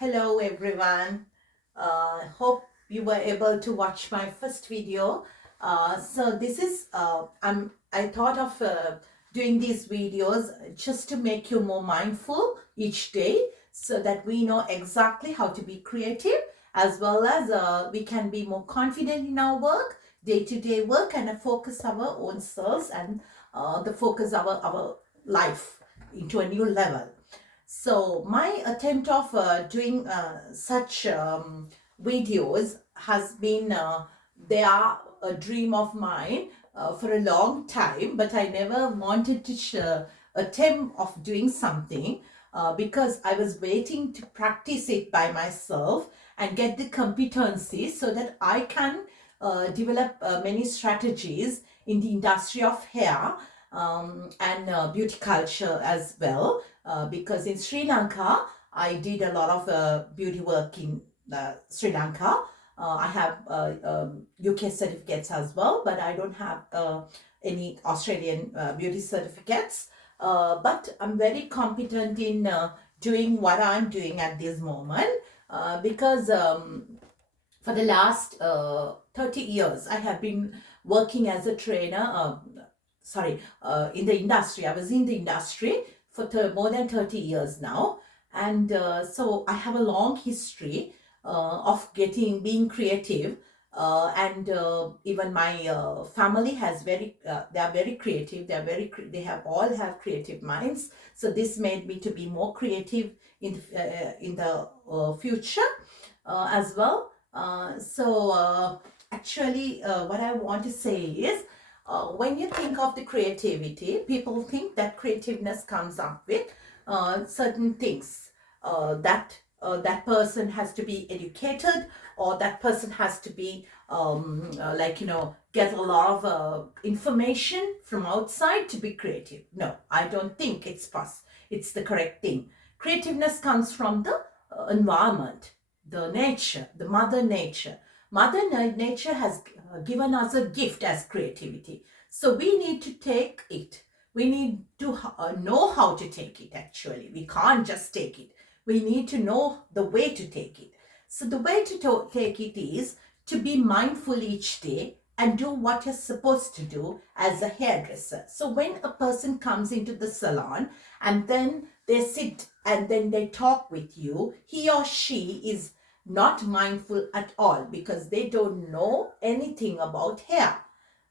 Hello everyone. Hope you were able to watch my first video. So this is I thought of doing these videos just to make you more mindful each day, so that we know exactly how to be creative, as well as we can be more confident in our work, day-to-day work, and focus our own selves and the focus our life into a new level. So my attempt of doing such videos has been, they are a dream of mine for a long time, but I never wanted to attempt of doing something because I was waiting to practice it by myself and get the competency so that I can develop many strategies in the industry of hair and beauty culture as well, because in Sri Lanka I did a lot of beauty work in Sri Lanka. I have UK certificates as well, but I don't have any Australian beauty certificates. But I'm very competent in doing what I'm doing at this moment, because for the last 30 years I have been working as a trainer. In the industry. I was in the industry for more than 30 years now. And so I have a long history of being creative. And even my family has they are very creative. They have all have creative minds. So this made me to be more creative in the future as well. Actually, what I want to say is, when you think of the creativity, people think that creativeness comes up with certain things, that person has to be educated, or that person has to be get a lot of information from outside to be creative. No, I don't think it's the correct thing. Creativeness comes from the environment, the nature, the mother nature. Nature has given us a gift as creativity. So we need to take it. We need to know how to take it, actually. We can't just take it. We need to know the way to take it. So the way to take it is to be mindful each day and do what you're supposed to do as a hairdresser. So when a person comes into the salon and then they sit and then they talk with you, he or she is not mindful at all, because they don't know anything about hair.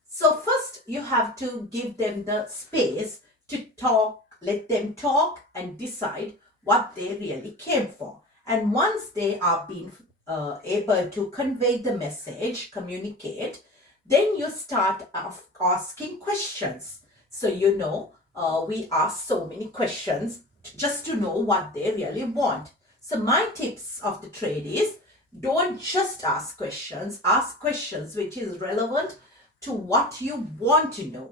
So first you have to give them the space to talk, let them talk and decide what they really came for. And once they are being able to convey the message, communicate, then you start asking questions. So we ask so many questions just to know what they really want. So my tips of the trade is, don't just ask questions which is relevant to what you want to know.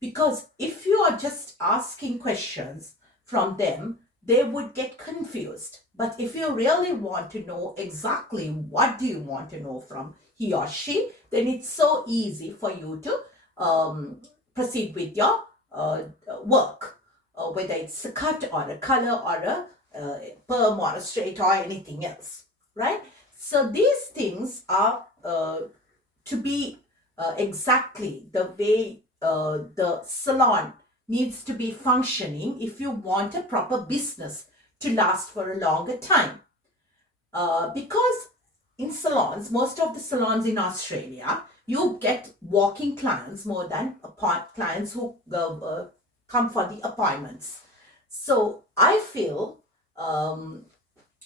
Because if you are just asking questions from them, they would get confused. But if you really want to know exactly what do you want to know from he or she, then it's so easy for you to proceed with your work, whether it's a cut or a color or a perm or a straight or anything else, right? So these things are to be exactly the way the salon needs to be functioning if you want a proper business to last for a longer time. Because in salons, most of the salons in Australia, you get walking clients more than clients who come for the appointments. So I feel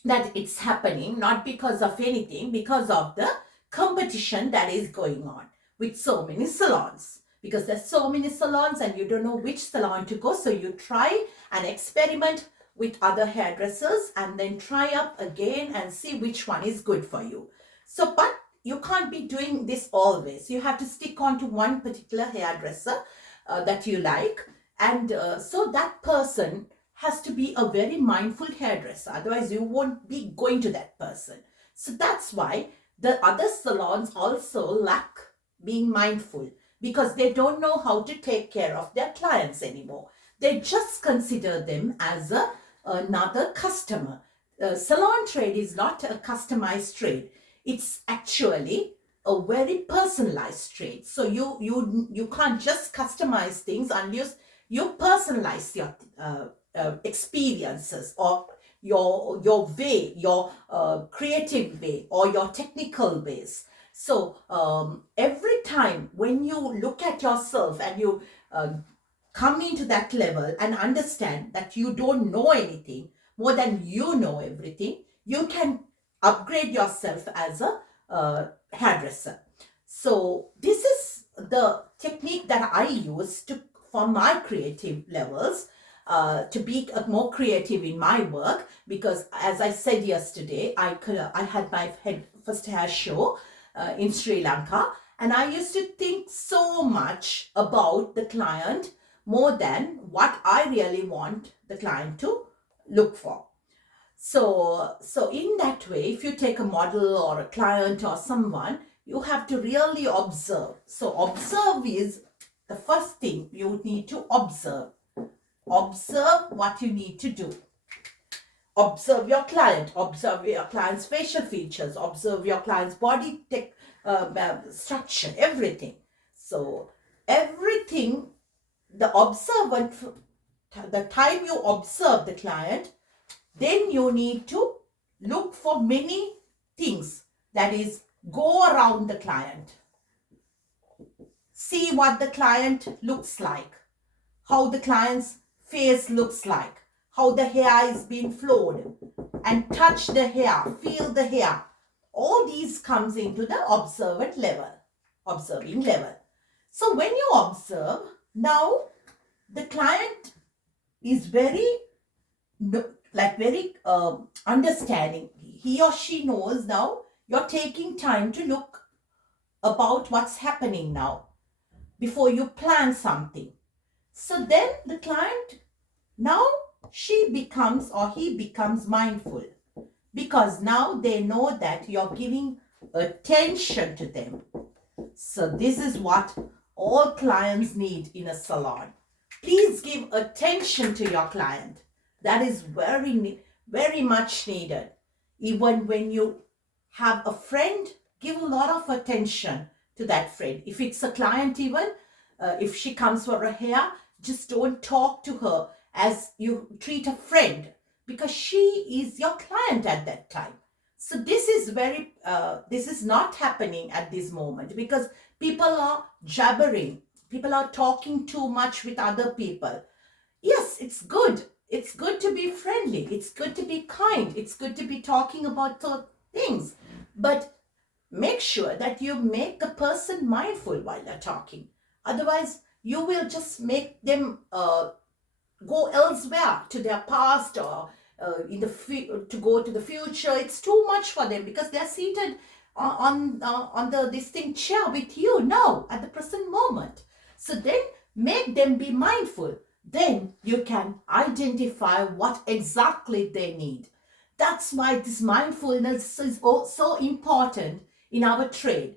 that it's happening not because of anything, because of the competition that is going on with so many salons. Because there's so many salons and you don't know which salon to go, so you try and experiment with other hairdressers and then try up again and see which one is good for you. So, but you can't be doing this always. You have to stick on to one particular hairdresser that you like, and so that person has to be a very mindful hairdresser. Otherwise, you won't be going to that person. So that's why the other salons also lack being mindful, because they don't know how to take care of their clients anymore. They just consider them as another customer. salon trade is not a customized trade. It's actually a very personalized trade. So you can't just customize things unless you personalize your experiences, or your way, your creative way, or your technical ways. So every time when you look at yourself and you come into that level and understand that you don't know anything more than you know everything, you can upgrade yourself as a hairdresser. So this is the technique that I use to for my creative levels, to be more creative in my work. Because as I said yesterday, I had my first hair show in Sri Lanka, and I used to think so much about the client more than what I really want the client to look for. So in that way, if you take a model or a client or someone, you have to really observe. So observe is the first thing you need to observe. Observe what you need to do. Observe your client. Observe your client's facial features. Observe your client's body structure, everything. So everything, the time you observe the client, then you need to look for many things. That is, go around the client. See what the client looks like, how the client's face looks like, how the hair is being flowed, and touch the hair, feel the hair. All these comes into the observing level. So when you observe, now the client is very understanding. He or she knows now you're taking time to look about what's happening now before you plan something. So then the client, now she becomes or he becomes mindful, because now they know that you're giving attention to them. So this is what all clients need in a salon. Please give attention to your client. That is very much needed. Even when you have a friend, give a lot of attention to that friend. If it's a client, even if she comes for a hair, just don't talk to her as you treat a friend, because she is your client at that time. So this is not happening at this moment, because people are jabbering. People are talking too much with other people. Yes, it's good. It's good to be friendly. It's good to be kind. It's good to be talking about things. But make sure that you make the person mindful while they're talking. Otherwise, you will just make them go elsewhere, to their past, or to go to the future. It's too much for them, because they're seated on the distinct chair with you now at the present moment. So then make them be mindful. Then you can identify what exactly they need. That's why this mindfulness is so important in our trade.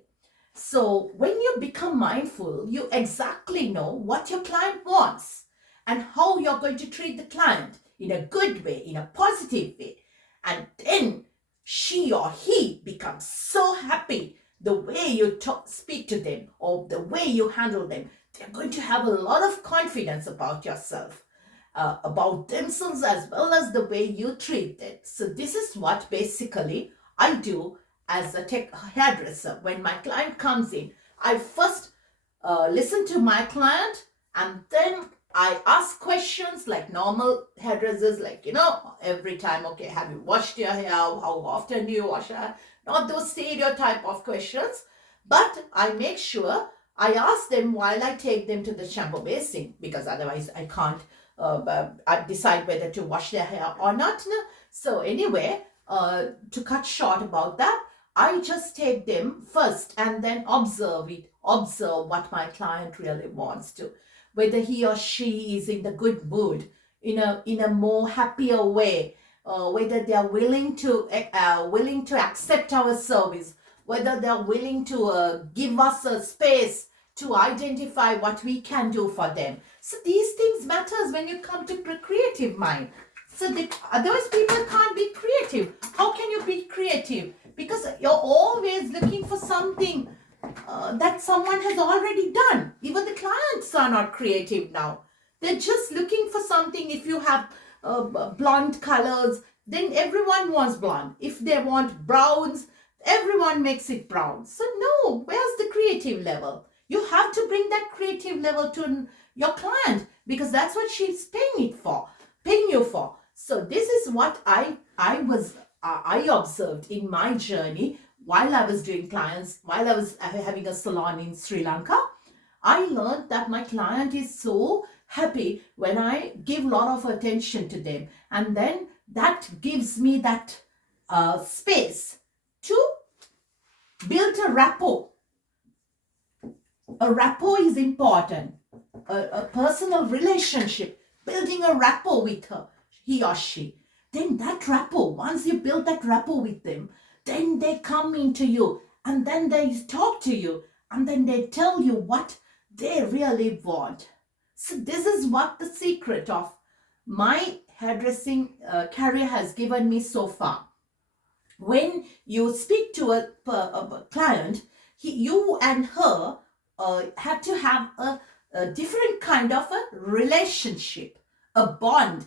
So when you become mindful, you exactly know what your client wants and how you're going to treat the client in a good way, in a positive way. And then she or he becomes so happy the way you speak to them, or the way you handle them. They're going to have a lot of confidence about yourself, about themselves, as well as the way you treat them. So this is what basically I do as a hairdresser. When my client comes in, I first listen to my client, and then I ask questions like normal hairdressers, like, every time, okay, have you washed your hair? How often do you wash your hair? Not those stereotype of questions, but I make sure I ask them while I take them to the shampoo basin, because otherwise I can't I decide whether to wash their hair or not. So anyway, to cut short about that, I just take them first and then observe what my client really wants to, whether he or she is in the good mood, in a more happier way, whether they are willing to accept our service, whether they are willing to give us a space to identify what we can do for them. So these things matters when you come to creative mind. So otherwise people can't be creative. creative. How can you be creative? Because you're always looking for something that someone has already done. Even the clients are not creative now. They're just looking for something. If you have blonde colors, then everyone wants blonde. If they want browns, everyone makes it brown. So no, where's the creative level? You have to bring that creative level to your client, because that's what she's paying you for. So this is what I observed in my journey while I was doing clients, while I was having a salon in Sri Lanka. I learned that my client is so happy when I give a lot of attention to them, and then that gives me that space to build a rapport. A rapport is important. A personal relationship, building a rapport with her, he or she. Then that rapport, once you build that rapport with them, then they come into you, and then they talk to you, and then they tell you what they really want. So this is what the secret of my hairdressing career has given me so far. When you speak to a client, you and her have to have a different kind of a relationship, a bond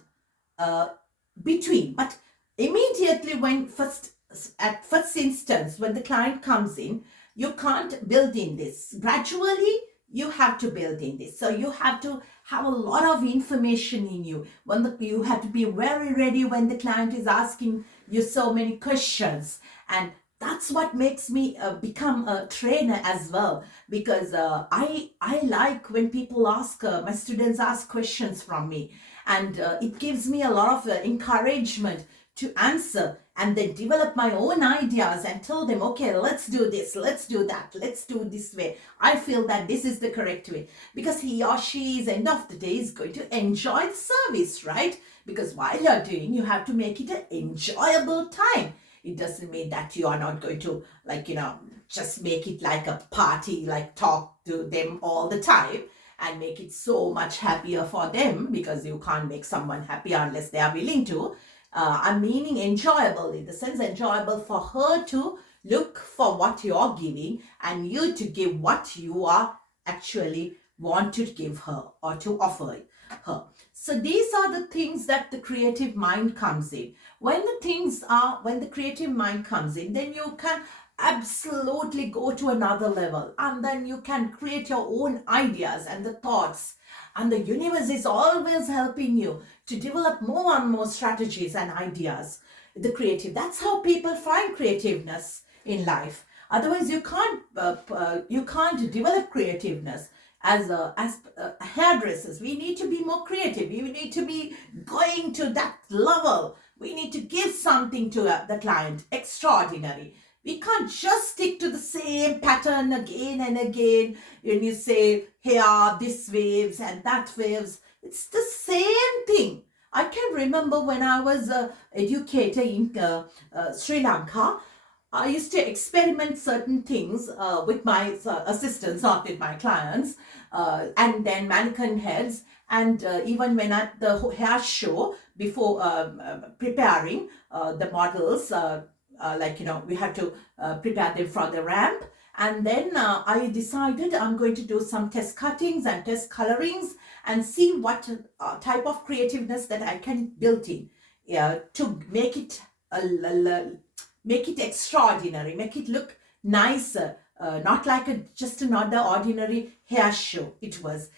between. But immediately at first instance, when the client comes in, you can't build in this. Gradually, you have to build in this. So you have to have a lot of information in you. You have to be very ready when the client is asking you so many questions. And that's what makes me become a trainer as well, because I like when people my students ask questions from me, and it gives me a lot of encouragement to answer and then develop my own ideas and tell them, okay, let's do this, let's do that, let's do this way. I feel that this is the correct way, because he or she is end of the day is going to enjoy the service, right? Because while you're doing, you have to make it an enjoyable time. It doesn't mean that you are not going to, just make it like a party, like talk to them all the time and make it so much happier for them, because you can't make someone happy unless they are willing to. I'm meaning enjoyable, in the sense enjoyable for her to look for what you're giving and you to give what you are actually want to give her or to offer her. So these are the things that the creative mind comes in. When the creative mind comes in, then you can absolutely go to another level, and then you can create your own ideas and the thoughts, and the universe is always helping you to develop more and more strategies and ideas. The creative, that's how people find creativeness in life. Otherwise you can't develop creativeness. As hairdressers, we need to be more creative. We need to be going to that level. We need to give something to the client extraordinary. We can't just stick to the same pattern again and again. When you say, here, this waves and that waves, it's the same thing. I can remember when I was an educator in Sri Lanka, I used to experiment certain things with my assistants, not with my clients, and then mannequin heads. And even when at the hair show, before preparing the models, we had to prepare them for the ramp. And then I decided I'm going to do some test cuttings and test colorings and see what type of creativeness that I can build in to make it extraordinary, make it look nicer, not like just another ordinary hair show. It was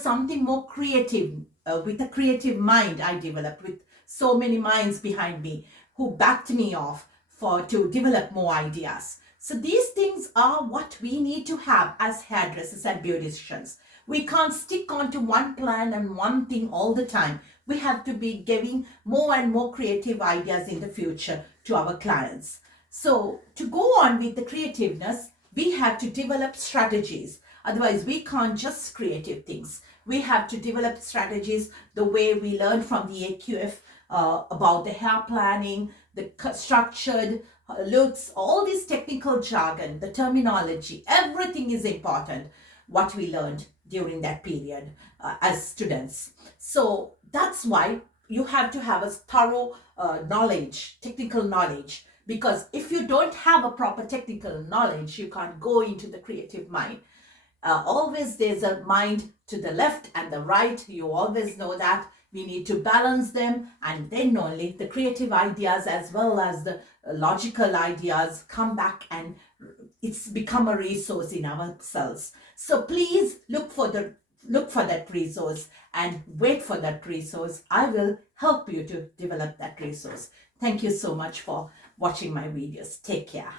something more creative, with a creative mind I developed, with so many minds behind me who backed me off to develop more ideas. So these things are what we need to have as hairdressers and beauticians. We can't stick on to one plan and one thing all the time. We have to be giving more and more creative ideas in the future to our clients. So to go on with the creativeness, we have to develop strategies. Otherwise, we can't just creative things. We have to develop strategies the way we learned from the AQF about the hair planning, the structured looks, all this technical jargon, the terminology, everything is important, what we learned during that period as students. So that's why you have to have a thorough knowledge, technical knowledge, because if you don't have a proper technical knowledge, you can't go into the creative mind. Always there's a mind to the left and the right. You always know that we need to balance them, and then only the creative ideas as well as the logical ideas come back, and it's become a resource in ourselves. So please look for that resource and wait for that resource. I will help you to develop that resource. Thank you so much for watching my videos. Take care.